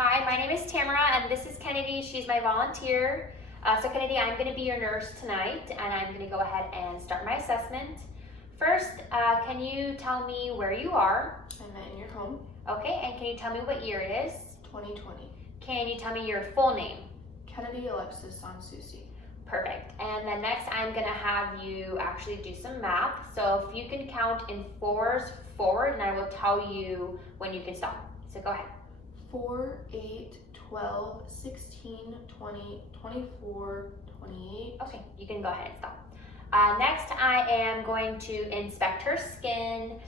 Hi, my name is Tamara, and this is Kennedy. She's my volunteer. So Kennedy, I'm going to be your nurse tonight, and I'm going to go ahead and start my assessment. First, can you tell me where you are? I'm in your home. Okay, and can you tell me what year it is? 2020. Can you tell me your full name? Kennedy Alexis Sansusi. Perfect. And then next, I'm going to have you actually do some math. So if you can count in fours forward, and I will tell you when you can stop. So go ahead. 4, 8, 12, 16, 20, 24, 28. Okay, you can go ahead and stop. Next, I am going to inspect her skin.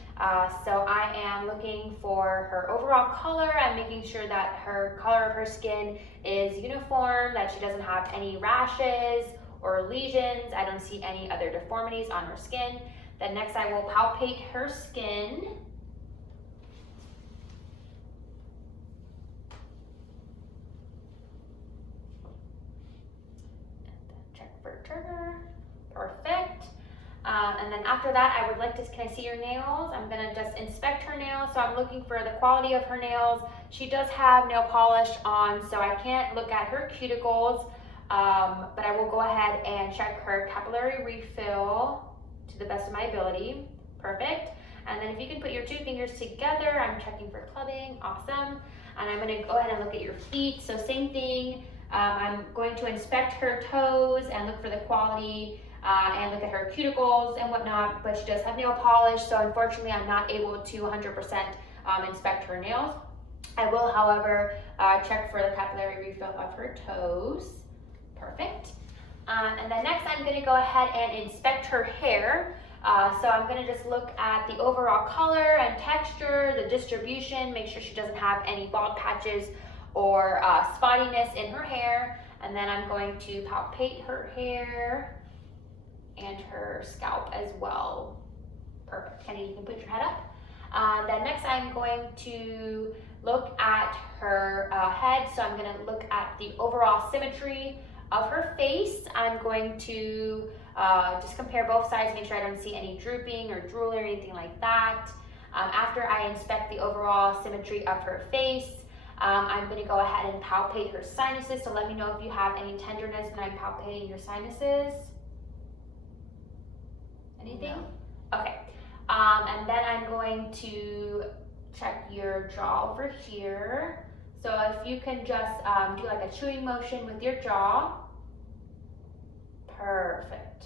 So I am looking for her overall color. I'm making sure that her color of her skin is uniform, that she doesn't have any rashes or lesions. I don't see any other deformities on her skin. Then next, I will palpate her skin. For Turner, perfect. And then after that, I would like to, can I see your nails? I'm gonna just inspect her nails. So I'm looking for the quality of her nails. She does have nail polish on, so I can't look at her cuticles, but I will go ahead and check her capillary refill to the best of my ability. Perfect. And then if you can put your two fingers together, I'm checking for clubbing, awesome. And I'm gonna go ahead and look at your feet, so same thing. I'm going to inspect her toes and look for the quality and look at her cuticles and whatnot, but she does have nail polish, so unfortunately I'm not able to 100% inspect her nails. I will, however, check for the capillary refill of her toes. Perfect. And then next I'm going to go ahead and inspect her hair. So I'm going to just look at the overall color and texture, the distribution, make sure she doesn't have any bald patches or spottiness in her hair. And then I'm going to palpate her hair and her scalp as well. Perfect. Kenny, you can put your head up. Then next I'm going to look at her head. So I'm going to look at the overall symmetry of her face. I'm going to just compare both sides, make sure I don't see any drooping or drool or anything like that. After I inspect the overall symmetry of her face, I'm going to go ahead and palpate her sinuses, so let me know if you have any tenderness when I'm palpating your sinuses. Anything? No. Okay. And then I'm going to check your jaw over here. So if you can just do like a chewing motion with your jaw. Perfect.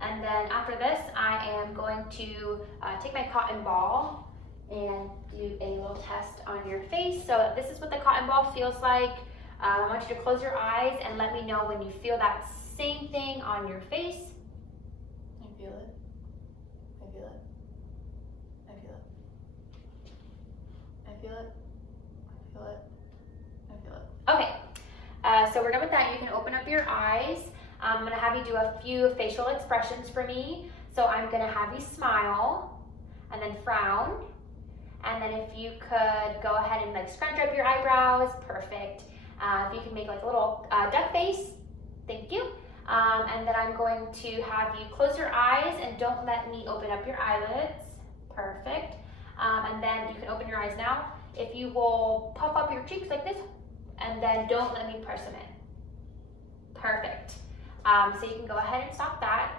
And then after this, I am going to take my cotton ball and do a little test on your face. So this is what the cotton ball feels like. I want you to close your eyes and let me know when you feel that same thing on your face. I feel it. I feel it. I feel it. I feel it. I feel it. I feel it. Okay, so we're done with that. You can open up your eyes. I'm gonna have you do a few facial expressions for me. So I'm gonna have you smile and then frown. And then if you could go ahead and like scrunch up your eyebrows, perfect. If you can make like a little duck face, thank you. And then I'm going to have you close your eyes and don't let me open up your eyelids, perfect. And then you can open your eyes now. If you will puff up your cheeks like this, and then don't let me press them in, perfect. So you can go ahead and stop that.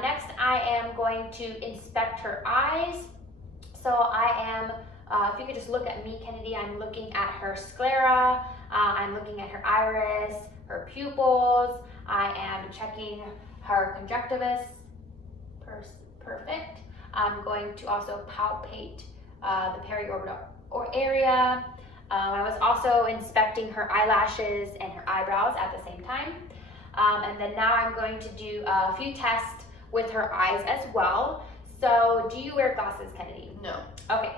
Next, I am going to inspect her eyes. So I am, if you could just look at me, Kennedy, I'm looking at her sclera, I'm looking at her iris, her pupils, I am checking her conjunctivus, perfect. I'm going to also palpate the periorbital area. I was also inspecting her eyelashes and her eyebrows at the same time. And then now I'm going to do a few tests with her eyes as well. So do you wear glasses, Kennedy? No. Okay,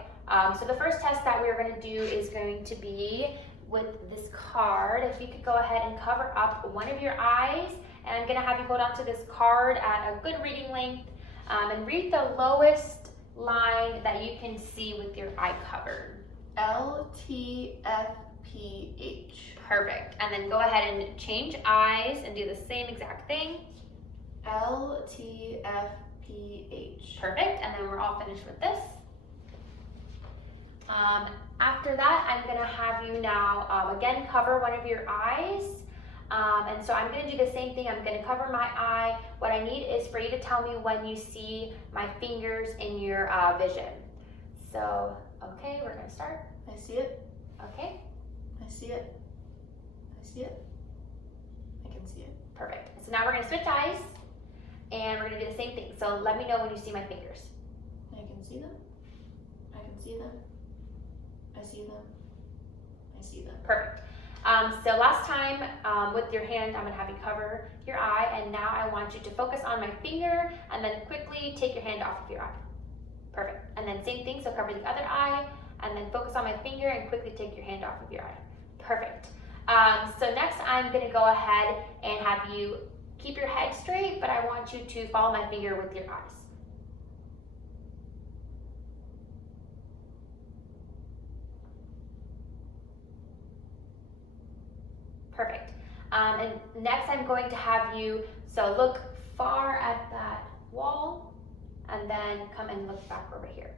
so the first test that we're going to do is going to be with this card. If you could go ahead and cover up one of your eyes, and I'm going to have you hold on to this card at a good reading length and read the lowest line that you can see with your eye covered. LTFPH. Perfect. And then go ahead and change eyes and do the same exact thing. LTFPH. Perfect. And then we're all finished with this. After that, I'm gonna have you now, again, cover one of your eyes. And so I'm gonna do the same thing. I'm gonna cover my eye. What I need is for you to tell me when you see my fingers in your vision. So, okay, we're gonna start. I see it. Okay, I see it. I see it. I can see it. perfect. So now we're gonna switch eyes and we're gonna do the same thing. So let me know when you see my fingers. I can see them. I can see them. I see them. I see them. Perfect. So last time with your hand, I'm gonna have you cover your eye, and now I want you to focus on my finger and then quickly take your hand off of your eye. Perfect. And then same thing, so cover the other eye and then focus on my finger and quickly take your hand off of your eye. Perfect. So next I'm gonna go ahead and have you keep your head straight, but I want you to follow my finger with your eyes. Perfect. And next I'm going to have you, so look far at that wall and then come and look back over here.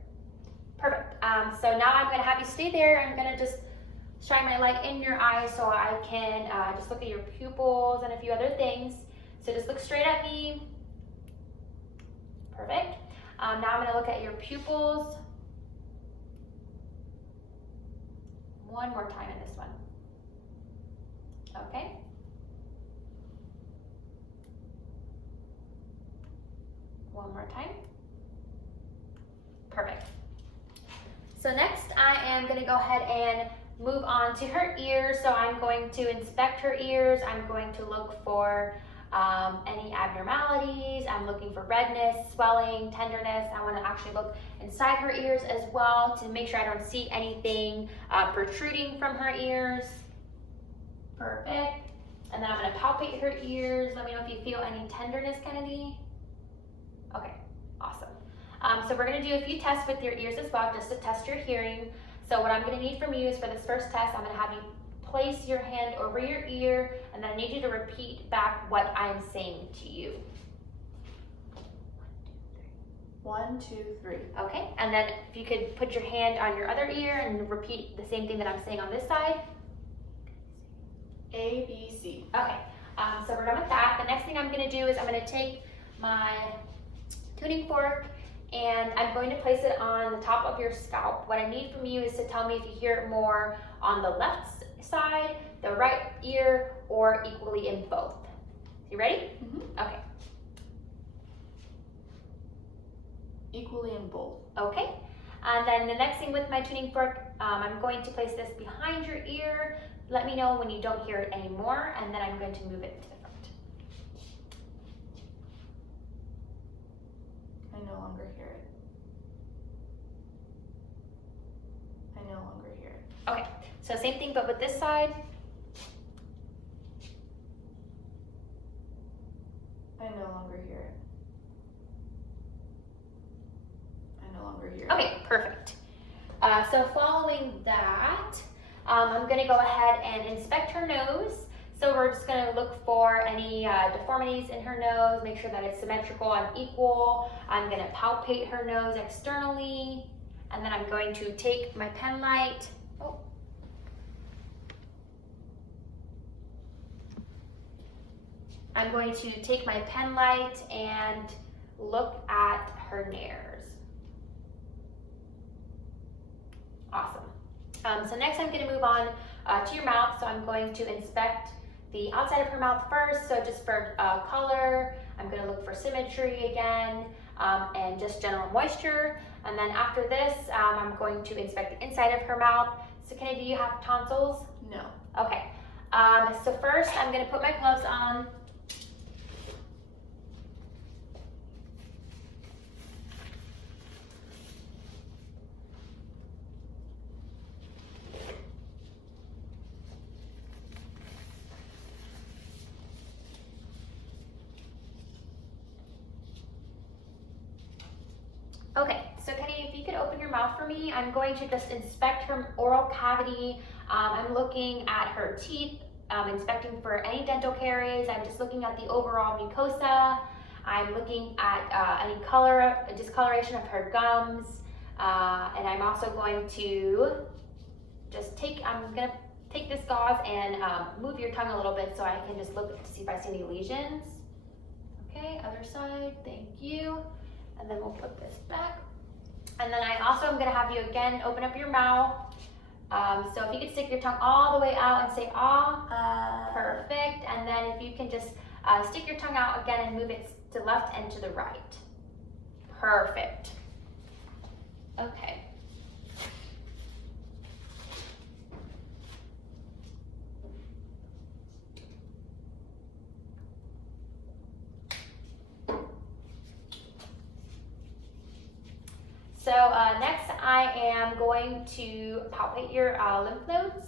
Perfect. So now I'm gonna have you stay there. I'm gonna just shine my light in your eyes so I can just look at your pupils and a few other things. So just look straight at me. Perfect. Now I'm gonna look at your pupils. One more time in this one. Okay. One more time. Perfect. So next I am going to go ahead and move on to her ears. So I'm going to inspect her ears. I'm going to look for any abnormalities. I'm looking for redness, swelling, tenderness. I want to actually look inside her ears as well to make sure I don't see anything protruding from her ears. Perfect. And then I'm going to palpate her ears. Let me know if you feel any tenderness, Kennedy. Okay, awesome. So we're going to do a few tests with your ears as well, just to test your hearing. So what I'm going to need from you is for this first test, I'm going to have you place your hand over your ear, and then I need you to repeat back what I'm saying to you. 1, 2, 3. Okay, and then if you could put your hand on your other ear and repeat the same thing that I'm saying on this side. A, B, C. Okay, so we're done with that. The next thing I'm going to do is I'm going to take my tuning fork and I'm going to place it on the top of your scalp. What I need from you is to tell me if you hear it more on the left side, the right ear, or equally in both. You ready? Mm-hmm. Okay. Equally in both. Okay. And then the next thing with my tuning fork, I'm going to place this behind your ear. Let me know when you don't hear it anymore, and then I'm going to move it to the front. I no longer hear it. I no longer hear it. Okay, so same thing, but with this side. I no longer hear it. I no longer hear it. Okay, perfect. So following that, I'm gonna go ahead and inspect her nose. So we're just gonna look for any deformities in her nose, make sure that it's symmetrical and equal. I'm gonna palpate her nose externally, and then I'm going to take my pen light. I'm going to take my pen light and look at her nares. Awesome. So next I'm going to move on to your mouth. So I'm going to inspect the outside of her mouth first. So just for color, I'm going to look for symmetry again, and just general moisture. And then after this, I'm going to inspect the inside of her mouth. So Kennedy, do you have tonsils? No. Okay. So first I'm going to put my gloves on. Okay, so Kenny, if you could open your mouth for me, I'm going to just inspect her oral cavity. I'm looking at her teeth, inspecting for any dental caries. I'm just looking at the overall mucosa. I'm looking at any color, discoloration of her gums. And I'm also going to I'm gonna take this gauze and move your tongue a little bit so I can just look to see if I see any lesions. Okay, other side, thank you. And then we'll put this back. And then I also am gonna have you again open up your mouth. So if you could stick your tongue all the way out and say ah, perfect. And then if you can just stick your tongue out again and move it to the left and to the right. Perfect. Okay. So next I am going to palpate your lymph nodes.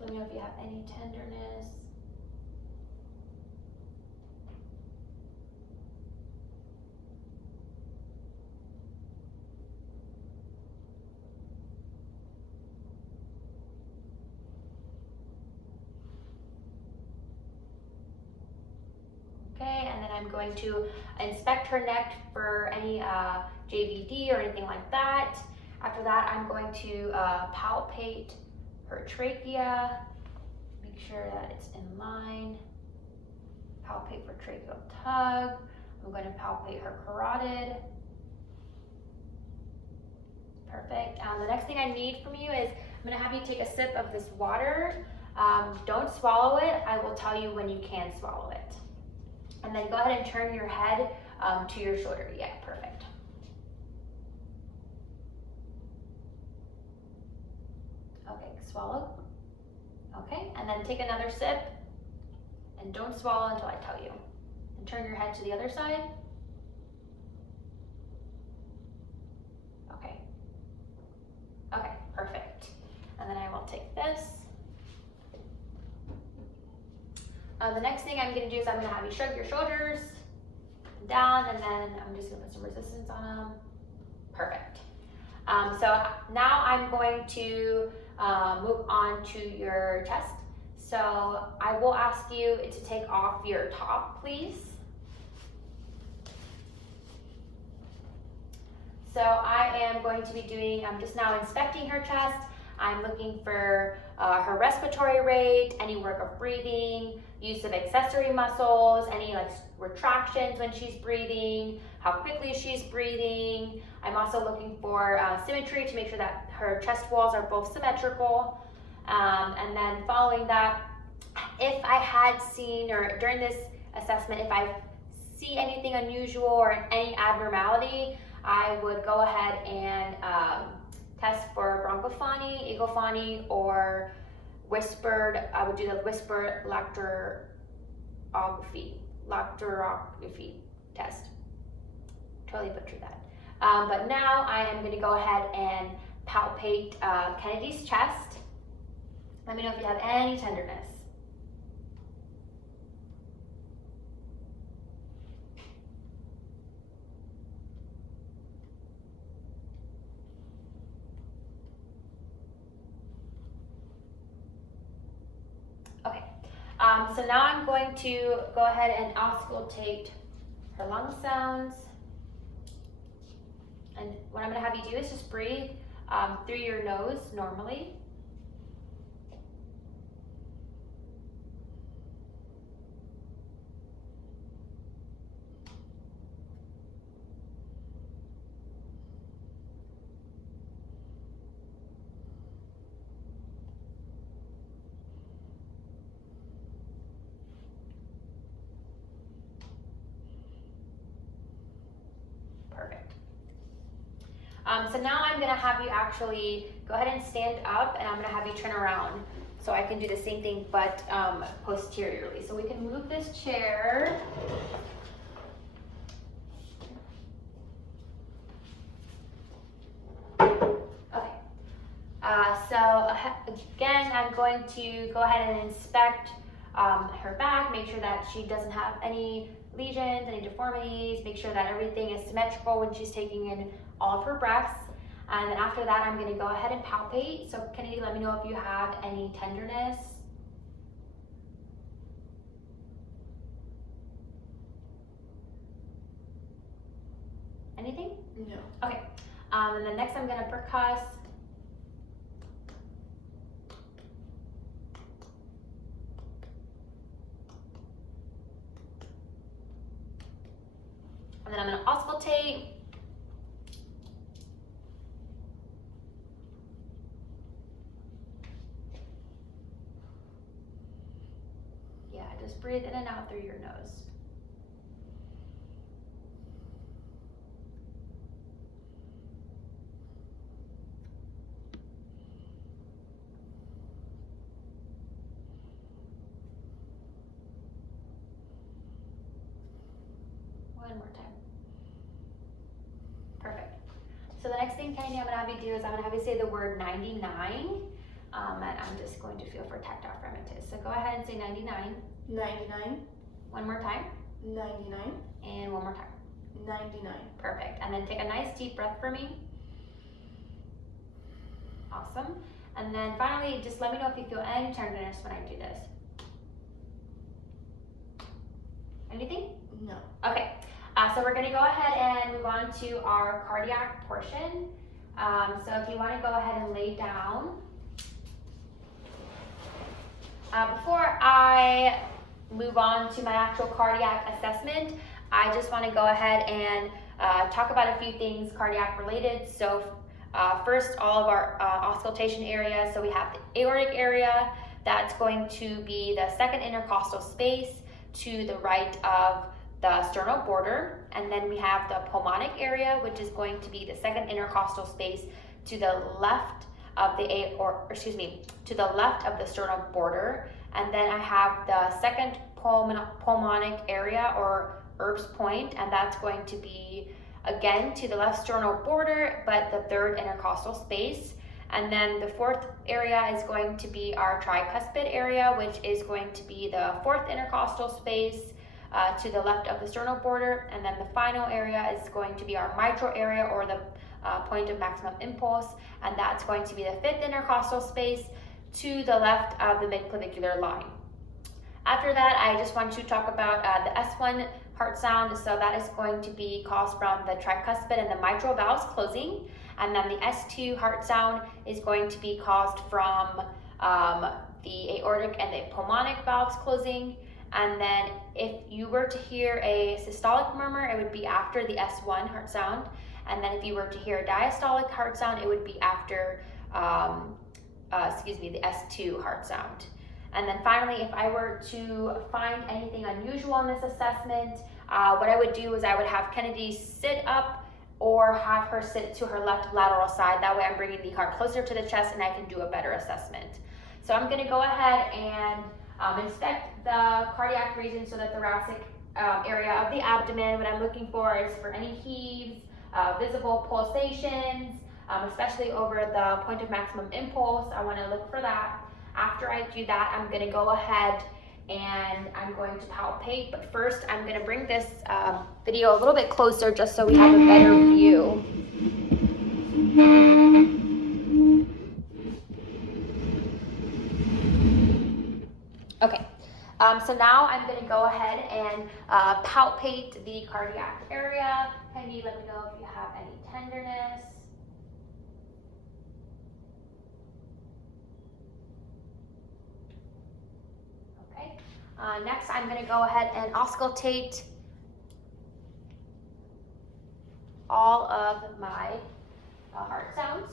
Let me know if you have any tenderness. Okay, and then I'm going to inspect her neck for any JVD or anything like that. After that, I'm going to palpate her trachea, make sure that it's in line. Palpate for tracheal tug. I'm going to palpate her carotid. Perfect. The next thing I need from you is I'm going to have you take a sip of this water. Don't swallow it. I will tell you when you can swallow it. And then go ahead and turn your head to your shoulder. Yeah, perfect. Okay, swallow. Okay, and then take another sip. And don't swallow until I tell you. And turn your head to the other side. Okay. Okay, perfect. And then I will take this. The next thing I'm going to do is I'm going to have you shrug your shoulders down, and then I'm just going to put some resistance on them. Perfect. So now I'm going to move on to your chest. So I will ask you to take off your top, please. So I am going to be doing, I'm just now inspecting her chest. I'm looking for her respiratory rate, any work of breathing, use of accessory muscles, any like retractions when she's breathing, how quickly she's breathing. I'm also looking for symmetry to make sure that her chest walls are both symmetrical. And then following that, if I had seen, or during this assessment, if I see anything unusual or any abnormality, I would go ahead and test for bronchophony, egophony, or I would do the whispered lacterography test. Totally butchered that. But now I am going to go ahead and palpate Kennedy's chest. Let me know if you have any tenderness. Okay, so now I'm going to go ahead and auscultate her lung sounds. And what I'm going to have you do is just breathe through your nose normally. Perfect. So now I'm going to have you actually go ahead and stand up, and I'm going to have you turn around so I can do the same thing but posteriorly. So we can move this chair. Okay. So again, I'm going to go ahead and inspect her back, make sure that she doesn't have any lesions, any deformities, make sure that everything is symmetrical when she's taking in all of her breaths. And then after that, I'm going to go ahead and palpate. So Kennedy, let me know if you have any tenderness. Anything? No. Okay. And then next I'm gonna percuss. And then I'm gonna auscultate. Yeah, just breathe in and out through your nose. One more time. Perfect. So the next thing, Kennedy, I'm gonna have you do is I'm gonna have you say the word 99. And I'm just going to feel for tactile fragmentis. So go ahead and say 99. 99. One more time. 99. And one more time. 99. Perfect. And then take a nice deep breath for me. Awesome. And then finally, just let me know if you feel any tenderness when I do this. Anything? No. Okay. So we're going to go ahead and move on to our cardiac portion. So if you want to go ahead and lay down. Before I move on to my actual cardiac assessment, I just want to go ahead and talk about a few things cardiac related. So first, all of our auscultation areas. So we have the aortic area. That's going to be the second intercostal space to the right of the sternal border. And then we have the pulmonic area, which is going to be the second intercostal space to the left of the to the left of the sternal border. And then I have the second pulmonic area, or Erb's point, and that's going to be again to the left sternal border, but the third intercostal space. And then the fourth area is going to be our tricuspid area, which is going to be the fourth intercostal space to the left of the sternal border. And then the final area is going to be our mitral area, or the point of maximum impulse, and that's going to be the fifth intercostal space to the left of the midclavicular line. After that, I just want to talk about the S1 heart sound. So that is going to be caused from the tricuspid and the mitral valves closing. And then the S2 heart sound is going to be caused from the aortic and the pulmonic valves closing. And then if you were to hear a systolic murmur, it would be after the S1 heart sound. And then if you were to hear a diastolic heart sound, it would be after the S2 heart sound. And then finally, if I were to find anything unusual in this assessment, what I would do is I would have Kennedy sit up or have her sit to her left lateral side. That way I'm bringing the heart closer to the chest and I can do a better assessment. So I'm gonna go ahead and inspect the cardiac region, so the thoracic area of the abdomen. What I'm looking for is for any heaves, visible pulsations, especially over the point of maximum impulse. I wanna look for that. After I do that, I'm gonna go ahead and I'm going to palpate, but first I'm gonna bring this video a little bit closer just so we have a better view. Okay, so now I'm gonna go ahead and palpate the cardiac area. Kennedy, let me know if you have any tenderness. Okay, next I'm gonna go ahead and auscultate all of my heart sounds.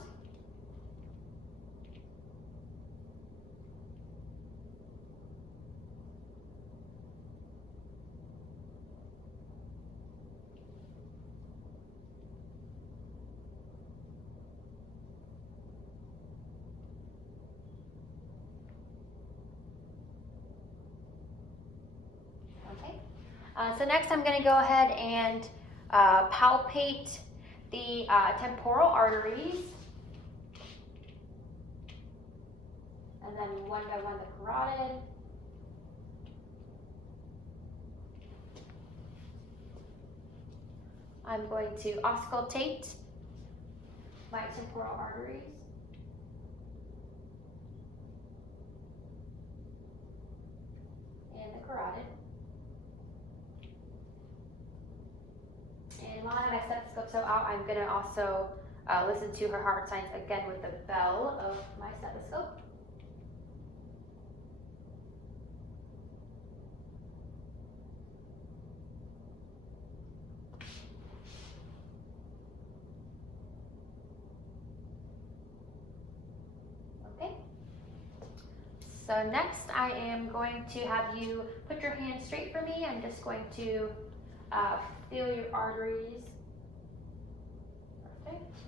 So next I'm going to go ahead and palpate the temporal arteries, and then one by one the carotid. I'm going to auscultate my temporal arteries. And the carotid. And while I have my stethoscope out, I'm gonna also listen to her heart signs again with the bell of my stethoscope. Okay. So next I am going to have you put your hand straight for me. I'm just going to feel your arteries. Perfect.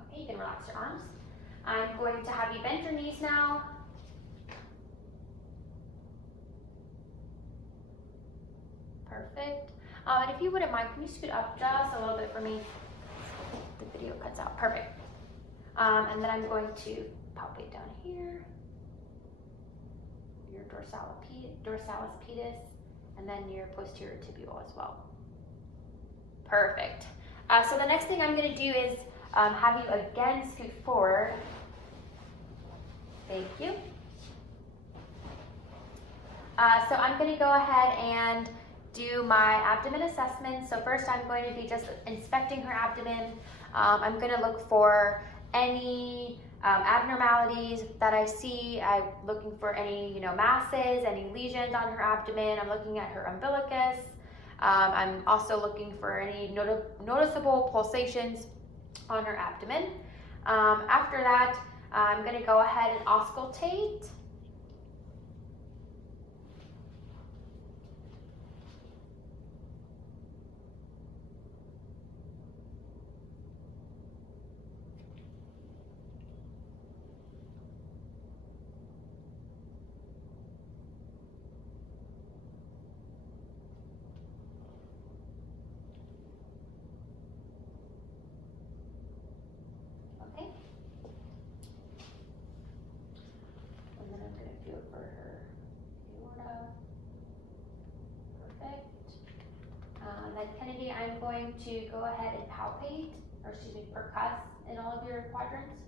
Okay, you can relax your arms. I'm going to have you bend your knees now. Perfect. And if you wouldn't mind, can you scoot up just a little bit for me? The video cuts out. Perfect. And then I'm going to palpate down here, your dorsalis pedis, and then your posterior tibial as well. Perfect. So the next thing I'm going to do is have you again scoot forward. Thank you. So I'm going to go ahead and do my abdomen assessment. So first I'm going to be just inspecting her abdomen. I'm going to look for any abnormalities that I see. I'm looking for any masses, any lesions on her abdomen. I'm looking at her umbilicus. I'm also looking for any noticeable pulsations on her abdomen. After that, I'm going to go ahead and auscultate. Okay. And then I'm going to feel for her aorta. Perfect. Then Kennedy, I'm going to go ahead and palpate, or excuse me, percuss in all of your quadrants.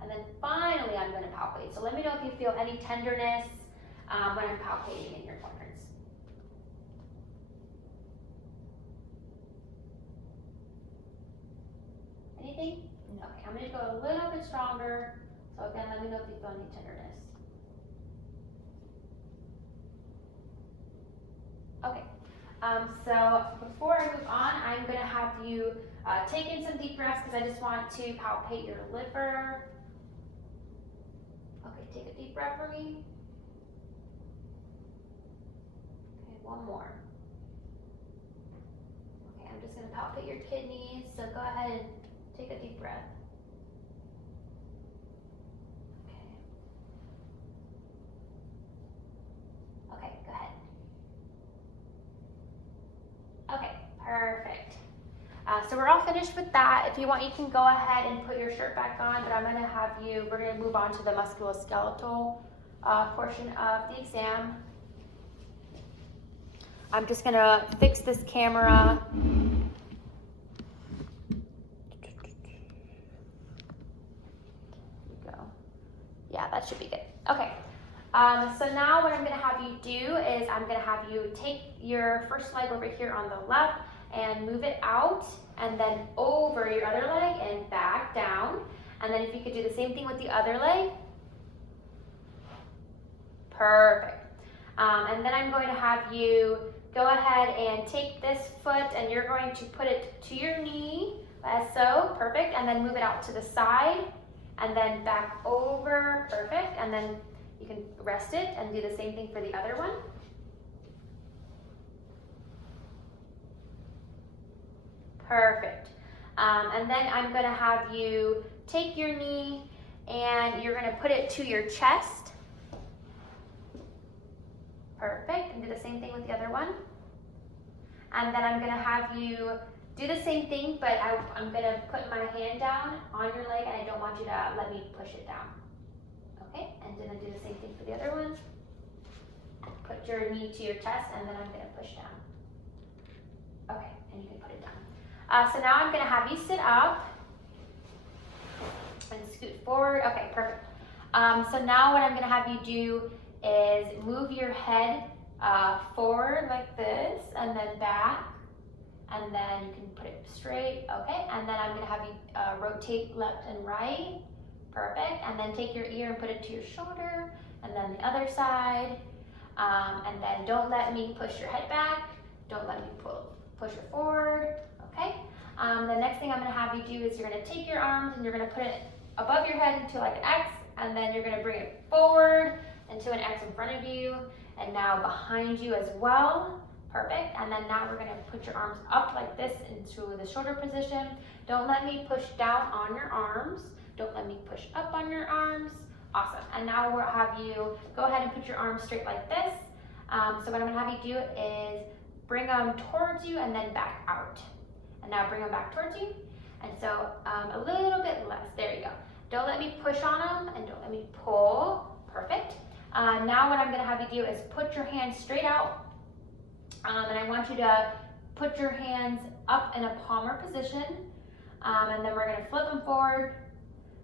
And then finally, I'm going to palpate. So let me know if you feel any tenderness when I'm palpating in your quadrants. Anything? No. Okay, I'm going to go a little bit stronger. So again, let me know if you feel any tenderness. Okay, so before I move on, I'm going to have you take in some deep breaths because I just want to palpate your liver. Okay, take a deep breath for me. Okay, one more. Okay, I'm just going to palpate your kidneys, so go ahead and take a deep breath. Okay, go ahead. Okay, perfect. So we're all finished with that. If you want, you can go ahead and put your shirt back on, but I'm going to have you, we're going to move on to the musculoskeletal portion of the exam. I'm just going to fix this camera. Yeah, that should be good. Okay. So now what I'm going to have you do is I'm going to have you take your first leg over here on the left and move it out and then over your other leg and back down. And then if you could do the same thing with the other leg. Perfect. And then I'm going to have you go ahead and take this foot and you're going to put it to your knee, as so, perfect, and then move it out to the side and then back over, perfect, and then you can rest it and do the same thing for the other one. Perfect. And then I'm going to have you take your knee and you're going to put it to your chest. Perfect. And do the same thing with the other one. And then I'm going to have you do the same thing, but I'm going to put my hand down on your leg and I don't want you to let me push it down. Okay? And then do the same thing for the other one. Put your knee to your chest and then I'm going to push down. Okay, and you can put it down. So now I'm going to have you sit up and scoot forward. Okay, perfect. So now what I'm gonna have you do is move your head forward like this, and then back, and then you can put it straight, okay? And then I'm gonna have you rotate left and right, perfect. And then take your ear and put it to your shoulder, and then the other side. And then don't let me push your head back, don't let me push it forward, okay? The next thing I'm gonna have you do is you're gonna take your arms and you're gonna put it above your head into like an X, and then you're gonna bring it forward into an X in front of you, and now behind you as well, perfect. And then now we're gonna put your arms up like this into the shoulder position. Don't let me push down on your arms, don't let me push up on your arms. Awesome. And now we'll have you go ahead and put your arms straight like this. So what I'm gonna have you do is bring them towards you and then back out. And now bring them back towards you. And so a little bit less, there you go. Don't let me push on them and don't let me pull, perfect. Now what I'm gonna have you do is put your hands straight out. And I want you to put your hands up in a palmar position. And then we're gonna flip them forward.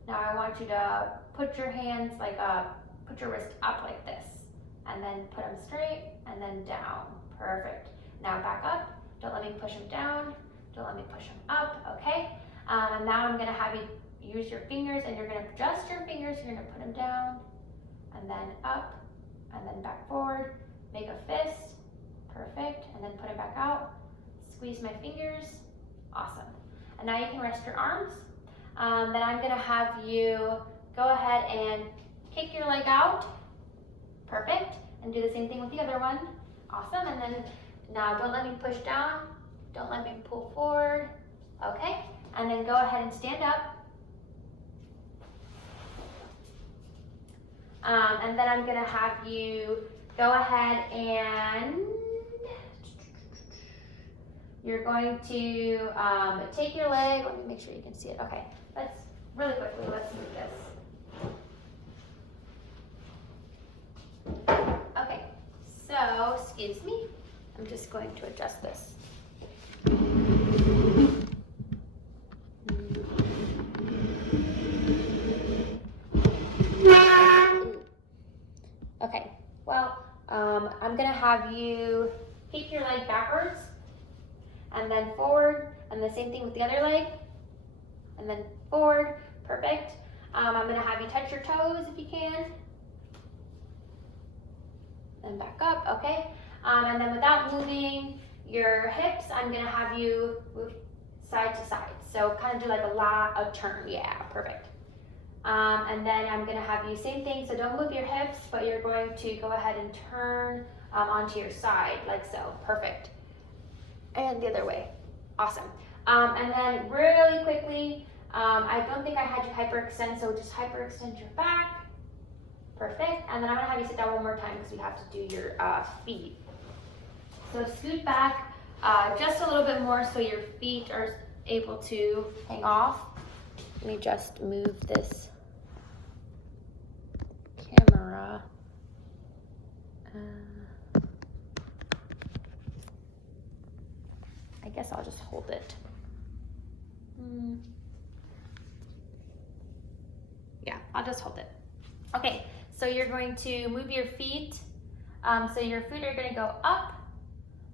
Now I want you to put your hands like put your wrist up like this, and then put them straight and then down, perfect. Now back up, don't let me push them down, don't let me push them up, okay? And now I'm gonna have you use your fingers, and you're gonna adjust your fingers, you're gonna put them down, and then up, and then back forward, make a fist, perfect, and then put it back out, squeeze my fingers, awesome. And now you can rest your arms. Then I'm gonna have you go ahead and kick your leg out, perfect, and do the same thing with the other one, awesome. And then now don't let me push down, don't let me pull forward, okay? And then go ahead and stand up. And then I'm gonna have you go ahead and you're going to take your leg, let me make sure you can see it, okay. Let's really quickly, let's move this. Okay, so, excuse me, I'm just going to adjust this. Okay, well, I'm gonna have you kick your leg backwards, and then forward, and the same thing with the other leg, and then forward, perfect. I'm gonna have you touch your toes if you can, and back up, okay? And then without moving your hips, I'm gonna have you move side to side. So kind of do like a turn, yeah, perfect. And then I'm gonna have you, same thing, so don't move your hips, but you're going to go ahead and turn onto your side, like so, perfect. And the other way, awesome. And then really quickly, I don't think I had you hyperextend, so just hyperextend your back, perfect. And then I'm gonna have you sit down one more time because we have to do your feet. So scoot back just a little bit more so your feet are able to hang off. Let me just move this camera. I guess I'll just hold it. Yeah, I'll just hold it. Okay, so you're going to move your feet. So your feet are gonna go up,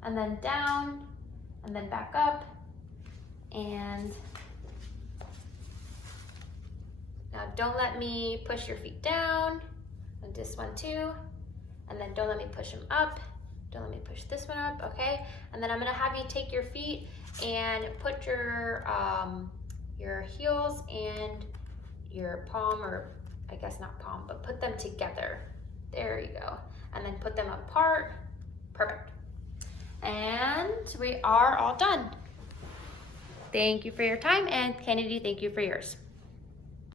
and then down, and then back up, and now don't let me push your feet down, and this one too, and then don't let me push them up, don't let me push this one up, okay? And then I'm gonna have you take your feet and put your heels and your palm, or I guess not palm, but put them together. There you go. And then put them apart, perfect. And we are all done. Thank you for your time, and Kennedy, thank you for yours.